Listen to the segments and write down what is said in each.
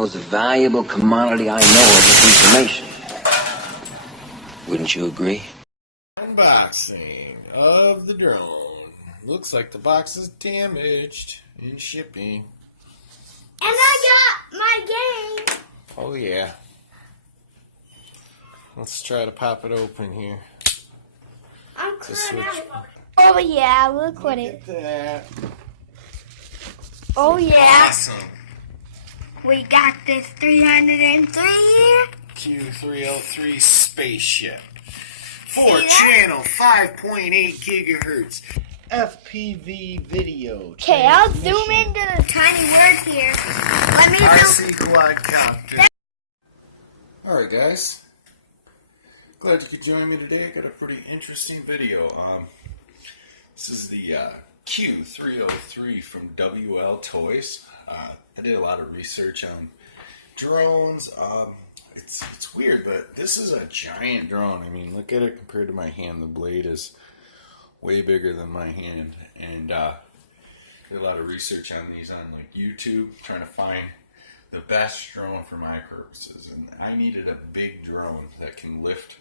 most valuable commodity I know is information. Wouldn't you agree? Unboxing of the drone. Looks like the box is damaged in shipping. And I got my game. Oh yeah. Let's try to pop it open here. I'm clearing out. Oh yeah, look what it. Look at that. Oh yeah. Awesome. We got this 303 here. Q303 spaceship. 4-channel, 5.8 gigahertz. FPV video. Okay, I'll zoom into the tiny words here. Let me RC quadcopter. Alright guys. Glad you could join me today. I got a pretty interesting video. This is the Q303 from WL Toys. I did a lot of research on drones. It's weird, but this is a giant drone. I mean, look at it compared to my hand. The blade is way bigger than my hand. And I did a lot of research on these on like YouTube, trying to find the best drone for my purposes. And I needed a big drone that can lift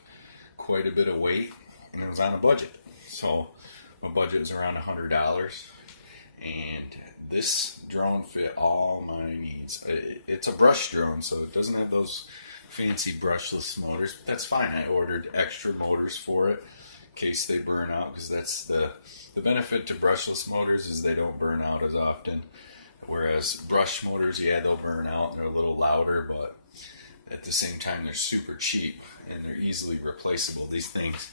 quite a bit of weight, and it was on a budget. So my budget was around $100, and this drone fit all my needs. It's a brush drone, so it doesn't have those fancy brushless motors, but that's fine. I ordered extra motors for it in case they burn out, because that's the benefit to brushless motors is they don't burn out as often, whereas brush motors, yeah, they'll burn out and they're a little louder, but at the same time they're super cheap and they're easily replaceable. These things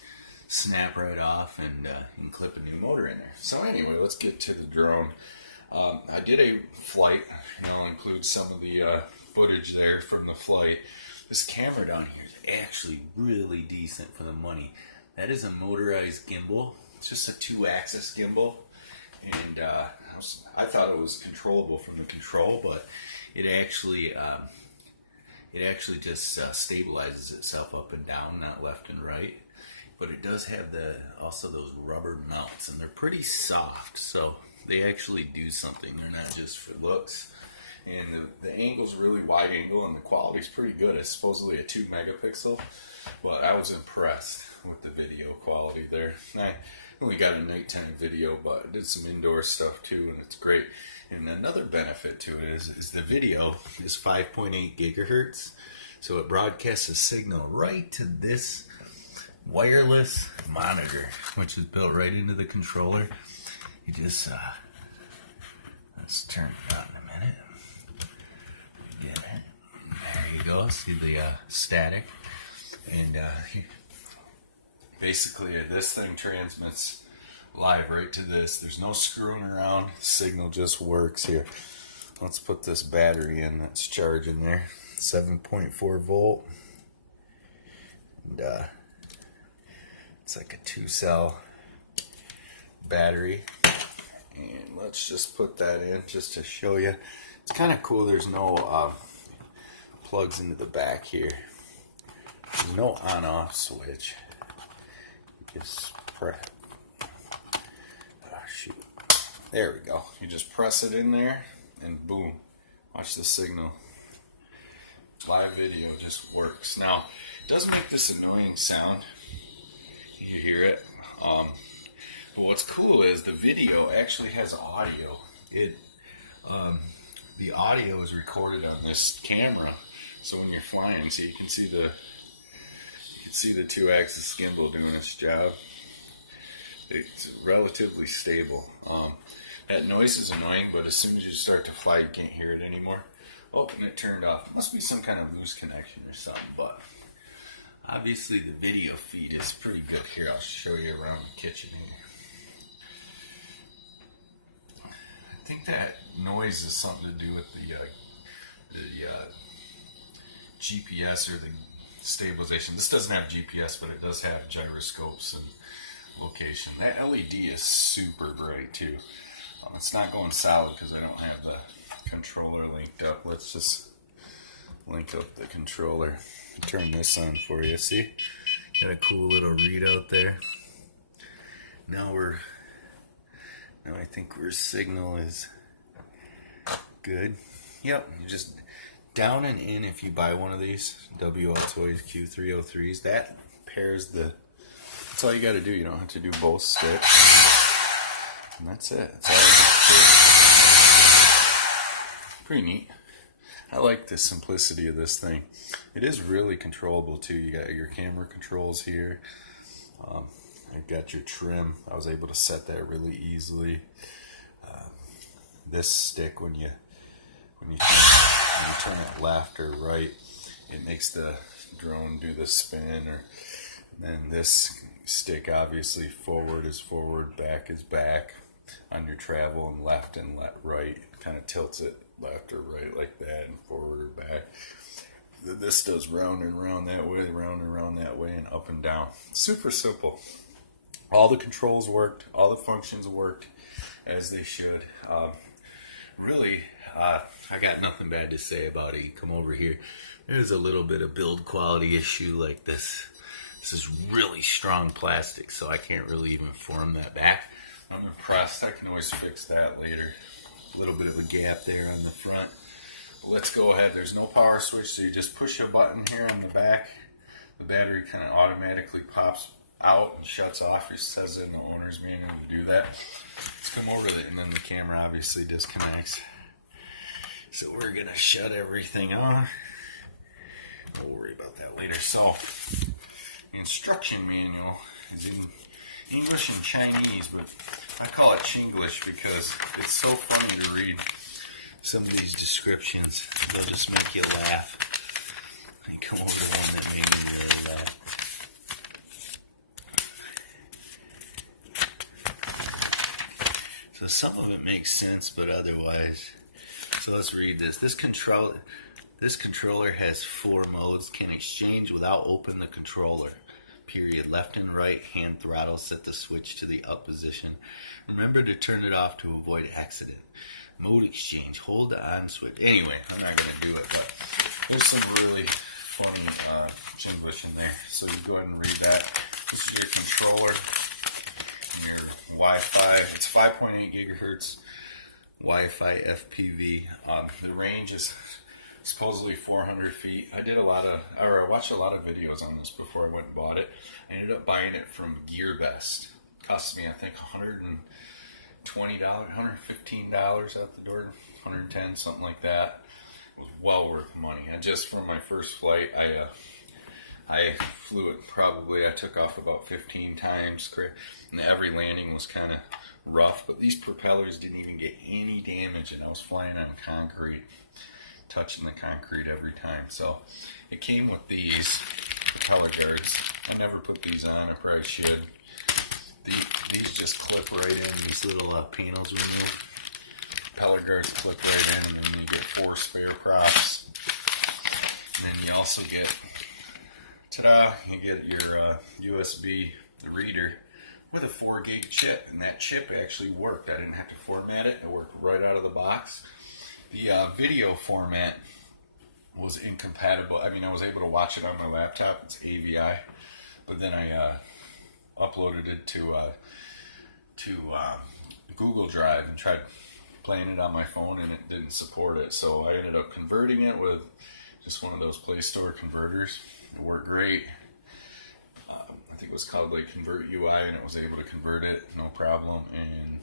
snap right off, and you can clip a new motor in there. So anyway, let's get to the drone. I did a flight, and I'll include some of the footage there from the flight. This camera down here is actually really decent for the money. That is a motorized gimbal. It's just a 2-axis gimbal, and I thought it was controllable from the control, but it actually just stabilizes itself up and down, not left and right. But it does have also those rubber mounts, and they're pretty soft, so they actually do something. They're not just for looks. And the angle's really wide angle, and the quality's pretty good. It's supposedly a 2 megapixel, but I was impressed with the video quality there. I only got a nighttime video, but I did some indoor stuff too, and it's great. And another benefit to it is the video is 5.8 gigahertz, so it broadcasts a signal right to this wireless monitor, which is built right into the controller. You just let's turn it on in a minute. Get it. There you go. See the static, and basically this thing transmits live right to this. There's no screwing around. The signal just works here. Let's put this battery in that's charging there. 7.4 volt. And it's like a 2-cell battery. And let's just put that in just to show you. It's kind of cool. There's no plugs into the back here. There's no on-off switch. Just press. Oh, shoot. There we go. You just press it in there, and boom. Watch the signal. Live video just works. Now, it does make this annoying sound. You hear it. But what's cool is the video actually has audio. The audio is recorded on this camera, so when you're flying, so you can see the 2-axis gimbal doing its job. It's relatively stable. That noise is annoying, but as soon as you start to fly, you can't hear it anymore. Oh, and it turned off. It must be some kind of loose connection or something, but obviously the video feed is pretty good. Here, I'll show you around the kitchen here. I think that noise is something to do with the GPS or the stabilization. This doesn't have GPS, but it does have gyroscopes and location. That LED is super bright too. It's not going solid because I don't have the controller linked up. Let's just link up the controller. Turn this on for you. See? Got a cool little readout there. Now I think our signal is good. Yep, you just down and in, if you buy one of these WL Toys Q303s, that pairs the, that's all you got to do. You don't have to do both sticks. And that's it. That's all I do. Pretty neat. I like the simplicity of this thing. It is really controllable too. You got your camera controls here. I've got your trim. I was able to set that really easily. This stick, when you turn it left or right, it makes the drone do the spin. Or then this stick, obviously, forward is forward, back is back on your travel, and left and right. It kind of tilts it left or right like that, and forward or back. This does round and round that way, round and round that way, and up and down. Super simple. All the controls worked, all the functions worked as they should. Really, I got nothing bad to say about it. You come over here, there's a little bit of build quality issue like this. This is really strong plastic, so I can't really even form that back. I'm impressed. I can always fix that later. A little bit of a gap there on the front. But let's go ahead. There's no power switch, so you just push a button here on the back. The battery kind of automatically pops out and shuts off. It says in the owner's manual to do that. Let's come over to it, and then the camera obviously disconnects. So we're gonna shut everything off. We'll worry about that later. So the instruction manual is in English and Chinese, but I call it Chinglish because it's so funny to read some of these descriptions. They'll just make you laugh. And come over to one that made me really laugh. So some of it makes sense, but otherwise. So let's read this. This controller has 4 modes. Can exchange without opening the controller. Period. Left and right hand throttle set the switch to the up position. Remember to turn it off to avoid accident. Mode exchange. Hold the on switch. Anyway, I'm not going to do it, but there's some really funny Chinglish in there. So you go ahead and read that. This is your controller. Your Wi-Fi. It's 5.8 gigahertz Wi-Fi FPV. The range is supposedly 400 feet. I watched a lot of videos on this before I went and bought it. I ended up buying it from Gearbest. It cost me, I think, $120, $115 out the door, $110, something like that. It was well worth the money. And just for my first flight, I flew it probably, I took off about 15 times, and every landing was kind of rough, but these propellers didn't even get any damage, and I was flying on concrete, touching the concrete every time. So it came with these propeller guards. I never put these on, I probably should. These just clip right in, these little panels we move. Propeller guards clip right in, and then you get 4 spare props. And then you also get, ta-da, you get your USB reader with a 4 gig chip, and that chip actually worked. I didn't have to format it. It worked right out of the box. The video format was incompatible. I mean, I was able to watch it on my laptop. It's AVI, but then I uploaded it to Google Drive and tried playing it on my phone, and it didn't support it. So I ended up converting it with just one of those Play Store converters. It worked great. I think it was called like Convert UI, and it was able to convert it, no problem. And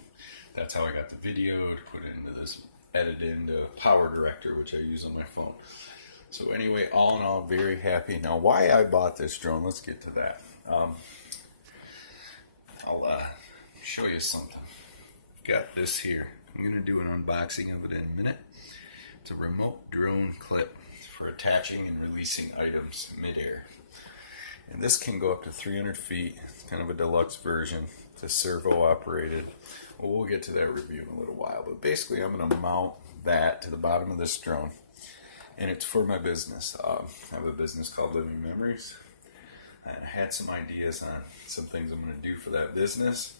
that's how I got the video to put it into this, edit into Power Director, which I use on my phone. So anyway, all in all, very happy. Now, why I bought this drone, let's get to that. I'll show you something. Got this here. I'm going to do an unboxing of it in a minute. It's a remote drone clip for attaching and releasing items midair. And this can go up to 300 feet. It's kind of a deluxe version. It's a servo operated. Well, we'll get to that review in a little while. But basically, I'm going to mount that to the bottom of this drone. And it's for my business. I have a business called Living Memories. And I had some ideas on some things I'm going to do for that business.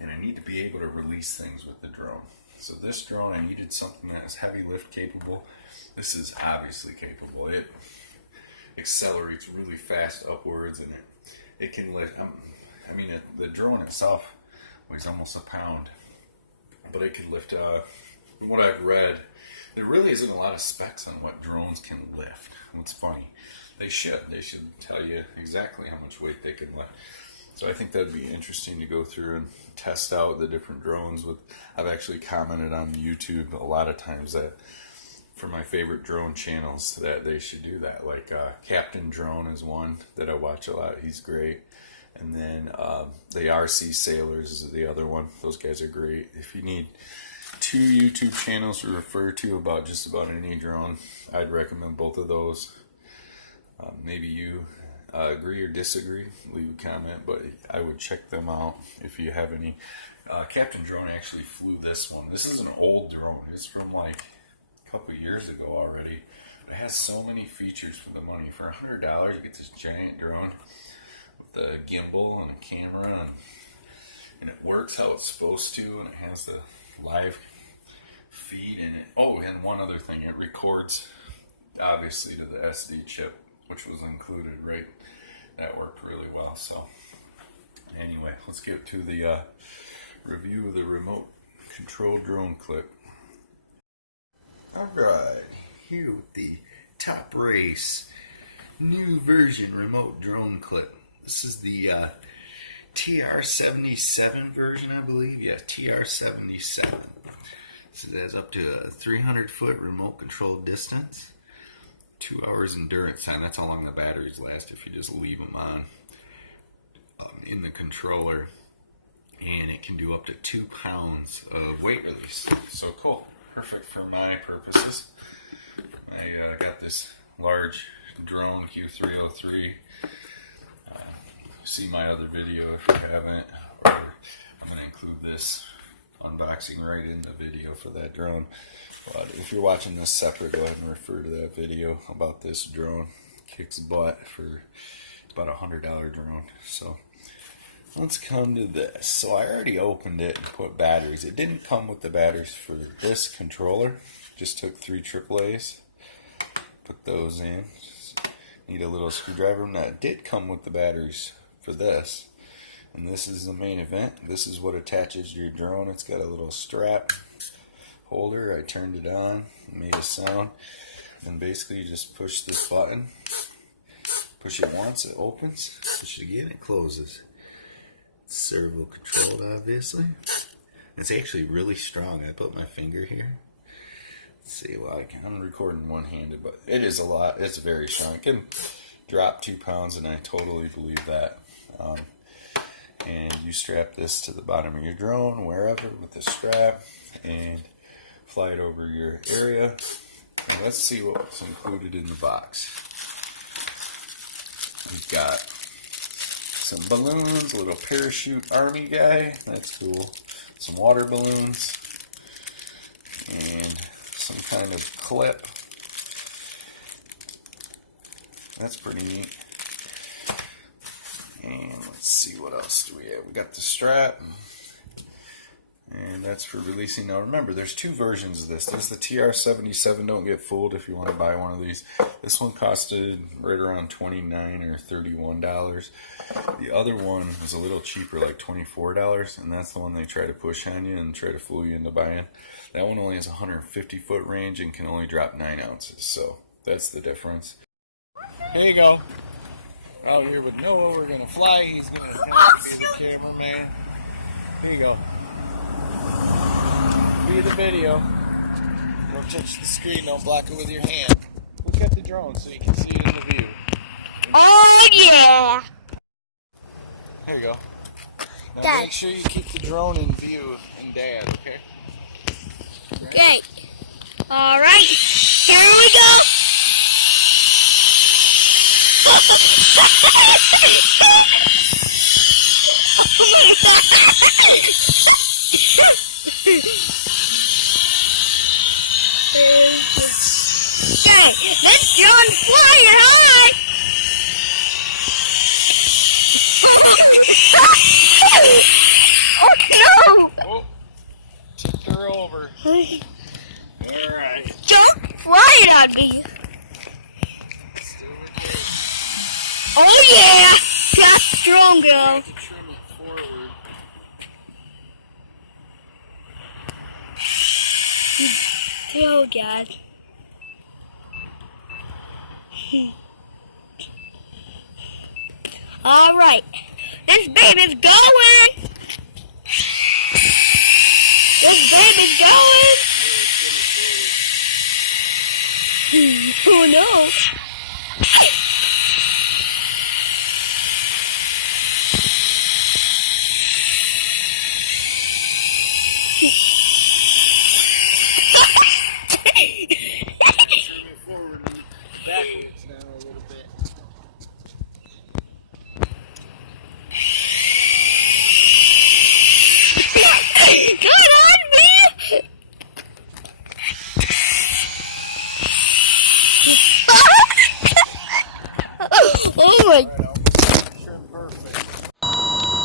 And I need to be able to release things with the drone. So this drone, I needed something that is heavy lift capable. This is obviously capable. It accelerates really fast upwards, and it can lift. I mean, the drone itself weighs almost a pound, but it can lift. From what I've read, there really isn't a lot of specs on what drones can lift. What's funny, they should tell you exactly how much weight they can lift. So I think that'd be interesting to go through and test out the different drones. I've actually commented on YouTube a lot of times that for my favorite drone channels that they should do that. Like Captain Drone is one that I watch a lot. He's great. And then the RC Sailors is the other one. Those guys are great. If you need 2 YouTube channels to refer to about just about any drone, I'd recommend both of those. Maybe you agree or disagree, leave a comment, but I would check them out if you have any. Captain Drone actually flew this one. This is an old drone. It's from like a couple years ago already. It has so many features for the money. For $100, you get this giant drone with a gimbal and a camera, and it works how it's supposed to, and it has the live feed in it. Oh, and one other thing, it records obviously to the SD chip, which was included, right? That worked really well. So anyway, let's get to the review of the remote control drone clip. Alright, here with the Top Race new version remote drone clip. This is the TR77 version, I believe. Yeah, TR77. So it has up to a 300-foot remote control distance. 2 hours endurance time. That's how long the batteries last if you just leave them on in the controller. And it can do up to 2 pounds of weight release. So cool. Perfect for my purposes. I got this large drone Q303. See my other video if you haven't. Or I'm going to include this unboxing right in the video for that drone. But if you're watching this separate, go ahead and refer to that video about this drone. Kicks butt for about $100 drone. So let's come to this. So I already opened it and put batteries. It didn't come with the batteries for this controller. Just took 3 AAAs. Put those in. Just need a little screwdriver. Now it did come with the batteries for this. And this is the main event. This is what attaches to your drone. It's got a little strap holder. I turned it on, made a sound, and basically you just push this button. Push it once, it opens. Push it again, it closes. It's servo controlled, obviously. It's actually really strong. I put my finger here. Let's see, well, I'm recording one-handed, but it is a lot. It's very strong. It can drop 2 pounds, and I totally believe that. And you strap this to the bottom of your drone, wherever, with the strap, and fly it over your area. And let's see what's included in the box. We've got some balloons, a little parachute army guy, that's cool, some water balloons, and some kind of clip. That's pretty neat. And let's see, what else do we have? We got the strap, and that's for releasing. Now remember, there's 2 versions of this. There's the TR77, don't get fooled if you want to buy one of these. This one costed right around $29 or $31. The other one was a little cheaper, like $24, and that's the one they try to push on you and try to fool you into buying. That one only has a 150-foot range and can only drop 9 ounces, so that's the difference. Here you go. Out here with Noah, we're gonna fly. He's gonna help the cameraman. Here you go. View the video. Don't touch the screen. Don't block it with your hand. Look at the drone so you can see it in the view. Oh yeah! There you go. Now Dad. make sure you keep the drone in view and Dad. Okay. Okay. All right. Here we go. Hey, let's go and fly it high! Oh no! Oh, tipped her over. Alright. Don't fly it on me! Oh yeah! That's strong, girl. Trim it forward. Oh, God. All right. This baby's going. This baby's going. Oh, no. Backwards now a little bit. Good on me! Oh my!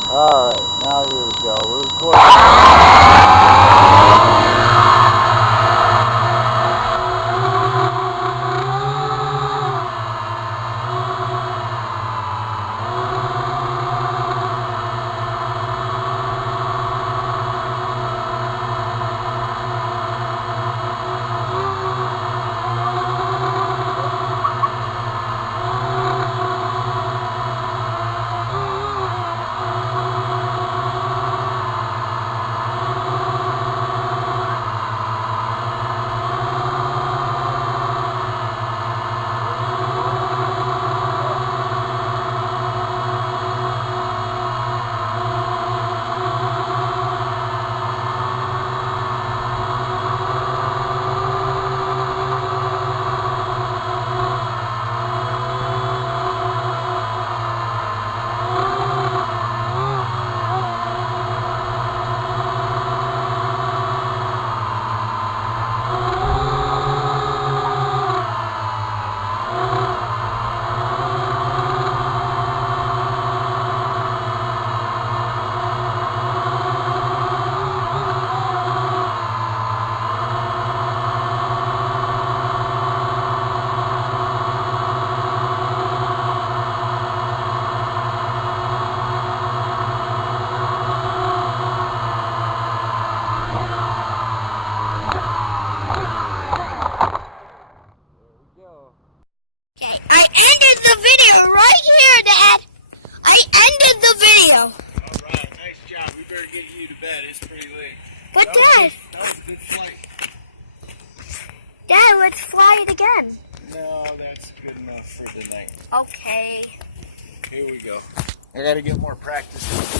Alright, now here we go. We're recording. Okay, I ended the video right here, Dad. I ended the video. Alright, nice job. We better get you to bed. It's pretty late. But Dad, That was a good flight. Dad, let's fly it again. No, that's good enough for tonight. Okay. Here we go. I gotta get more practice.